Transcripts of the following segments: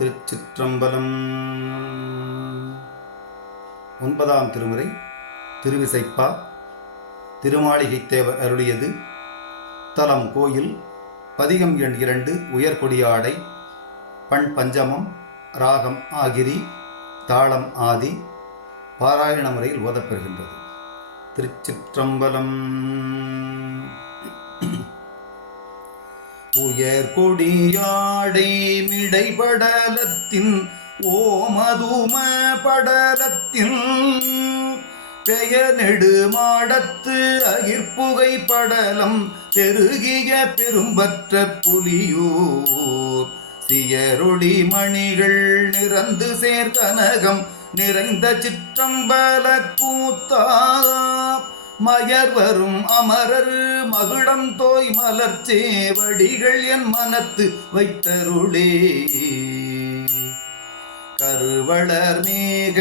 திருச்சிற்றம்பலம். 9ஆம் திருமுறை திருவிசைப்பா. திருமாளிகைத்தேவர் அருளியது. தலம் கோயில். பதிகம் எண் 2 உயர்கொடியாடை. பண் பஞ்சமம். ராகம் ஆகிரி. தாளம் ஆதி. பாராயண முறையில் ஓதப்பெறுகின்றது. திருச்சிற்றம்பலம். உயர்கொடியாடை மிடைபடலத்தின் ஓமதும படலத்தின் பெயர் நெடுமாடத்து அகிர்புகை படலம் பெருகிய பெரும்பற்ற புலியூர் சியரொளி மணிகள் நிறந்து சேர்கனகம் நிறைந்த சிற்றம்பல கூத்தா மயர் வரும் அமரர் மகுடம் தோய் மலர்ச்சேவடிகள் என் மனத்து வைத்தருளே. கருவளர் மேக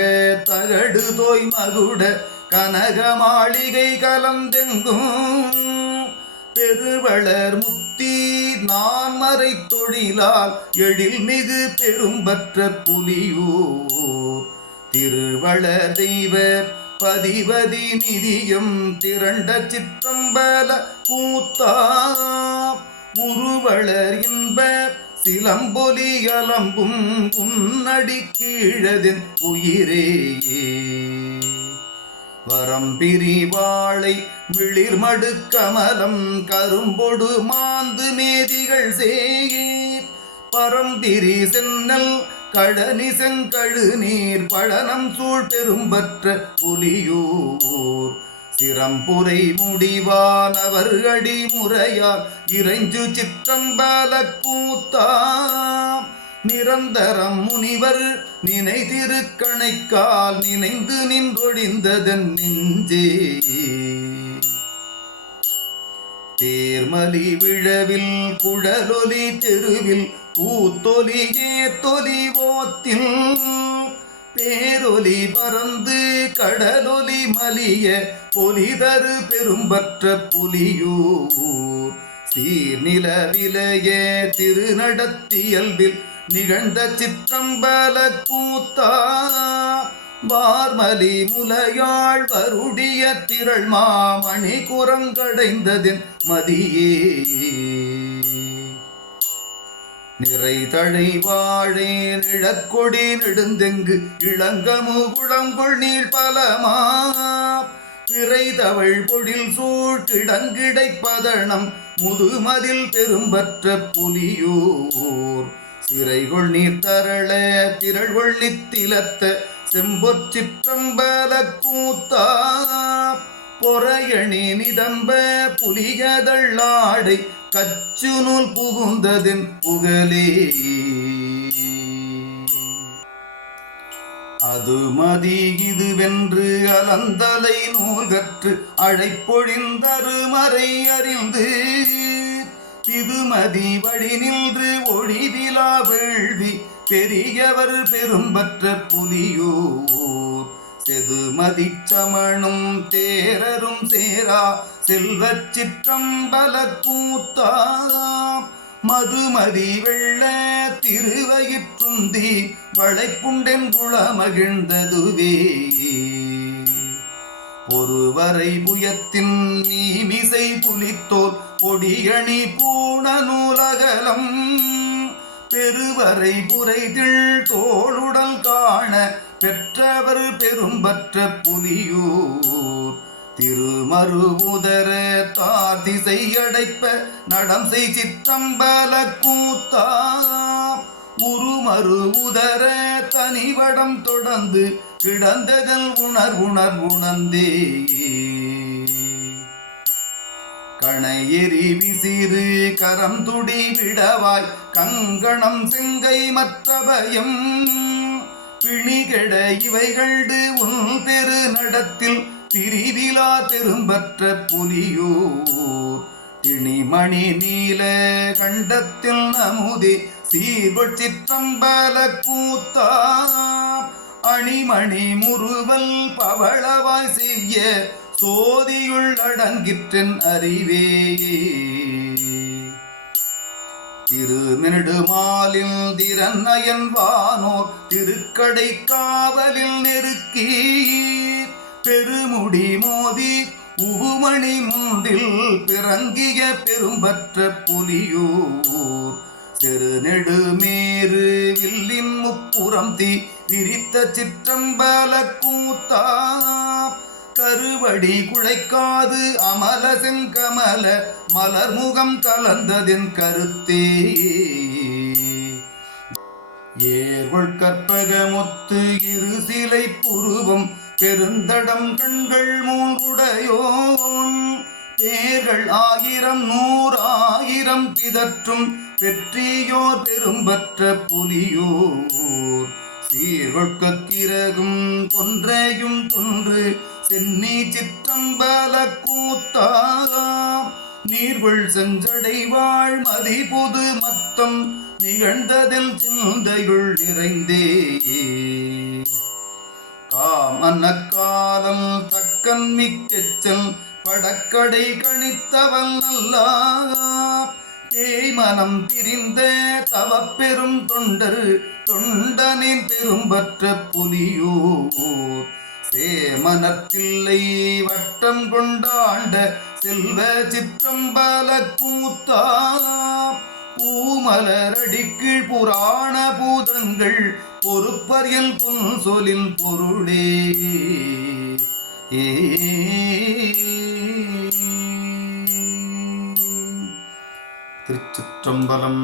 தகடு தோய் மகுட கனக மாளிகை கலந்தெங்கும் பெருவளர் முத்தி நான் மறை தொழிலால் எழில் மிகு பெரும்பற்ற புலியூர் திருவள தெய்வ பதிவதி நிதியம் திரண்ட சிற்றம்பல கூத்தா உருவளர் இன்ப சிலம்பொலி அலம்பும் உன்னடி கீழதின் உயிரே. வரம்பிரி வாழை மிளிர்மடு கமலம் கரும்பொடு மாந்து மேதிகள் சேயீர் பரம்பிரி சென்னல் கடனி செங்கழு நீர் பழனம் சூழ் பெரும்பற்ற புலியூர் சிரம்புரை முடிவானவர் அடி முறையால் இறைஞ்சு சிற்றம்பல கூத்தா நிரந்தரம் முனிவர் நினை திருக்கணைக்கால் நினைந்து நின்றொழிந்ததன் நெஞ்சே. தேர்மலி விழவில் குழலொலி தெருவில் கூத்தொலி ஏத்தொலி ஓத்தில் பேரொலி பறந்து கடலொலி மலிய பொலிதரு பெரும்பற்ற புலியூர் சீர்நில விலைய திருநடத்தியல்பில் நிகழ்ந்த சிற்றம்பல கூத்தா வார்மலி முலையாள் வருடிய திரள் மாமணி குரங்கடைந்ததின் மதியே. நிறை தழை வாழே நிழற்கொடி நெடுந்தெங்கு இளங்கமு குளங்கொள் நீள் பலமா பிறை தவழ் பொழில் சூழ்கிடங்கிடை பதனம் முதுமதில் பெரும்பற்ற புலியூர் சிறைகொள் நீர் தரள திரள்கொள் நித்திலத்த செம்பொற் சிற்றம்பல கூத்தா பொறையணி நிதம்ப புலிகதள்ளாடை கச்சு நூல் புகுந்ததின் புகழே. அது மதி இதுவென்று அலந்தலை நூல் கற்று அழைப்பொழிந்தருமறை அறிந்து இதுமதி வழி நின்று ஒளிவிலா வேள்வி பெரியவர் பெரும்பற்ற புலியூர் செதுமதி சமணும் தேரரும் சேரா செல்வச் சிற்றம்பல கூத்தா மதுமதி வெள்ள திருவயிற்றுந்தி வளைப்புண்டென் குளமகிழ்ந்ததுவே. ஒருவரை புயத்தின் நீமிசை புலித்தோர் பொடியணி பூண நூலகலம் பெருவரை புரைதிள் தோளுடல் காண பெற்றவர் பெரும்பற்ற புலியூர் திருமருவுதர தார் திசை அடைப்ப நடம் செய் சிற்றம்பல கூத்தா உருமருவுதர தனிவடம் தொடர்ந்து கிடந்ததல் உணர்ந்தே. கணையெறி விசிறு கரம் துடி விடவாய் கங்கணம் செங்கை மற்ற பயம் பிணிகெட இவைகள்டு உன் பெரு நடத்தில் பிரிவிலா பெரும்பற்ற புலியூர் திணிமணி நீல கண்டத்தில் நமுதே சீர்கொள் சிற்றம்பல கூத்தா அணிமணி முறுவல் பவளவாய் செய்ய சோதியுள் அடங்கிற்றன் அறிவே. திருநெடுமாலில் திறநயன் வானோர் திருக்கடை காவலில் நெருக்கி பெருமுடி மோதி உவுமணி முன்றில் பிறங்கிய பெரும்பற்ற புலியூர் செருநெடுமேறு வில்லின் முப்புறம் தீ விரித்த சிற்றம்பல கூத்தா கருவடி குழைக்காது அமல செங்கமல மலர்முகம் கலந்ததென் கருத்தே ஏர்கொள் கற்பகமொத்து இரு சிலை புருவம் பெருந்தடம் கண்கள் மூன்றுடையோன் பேர்கள் 1000 100 பிதற்றும் பெற்றியோர் பெரும்பற்ற புலியோர் சீர்கொட்கிறகும் கொன்றையும் தொன்று சென்னி சிற்றம்பல கூத்தா நீர்வள் செஞ்சடை வாழ் மதி பொது மத்தம் நிகழ்ந்ததில் சிந்தையுள் நிறைந்தே காமனக்காலம் தக்கன் மிக்கச்சல் படக்கடை கணித்தவன் நல்லார் பேய்மனம் பிரிந்த தவப்பெரும் தொண்டர் தொண்டனின் பெரும்பற்ற புலியோர் சேமனத்தில்லை வட்டம் கொண்டாண்ட செல்வ சிற்றம்பல கூத்தா பூமலரடிக்கீழ் புராண பூதங்கள் பொறுப்பறியல் புன்சொலில் பொருளே திருச்சிற்றம்பலம்.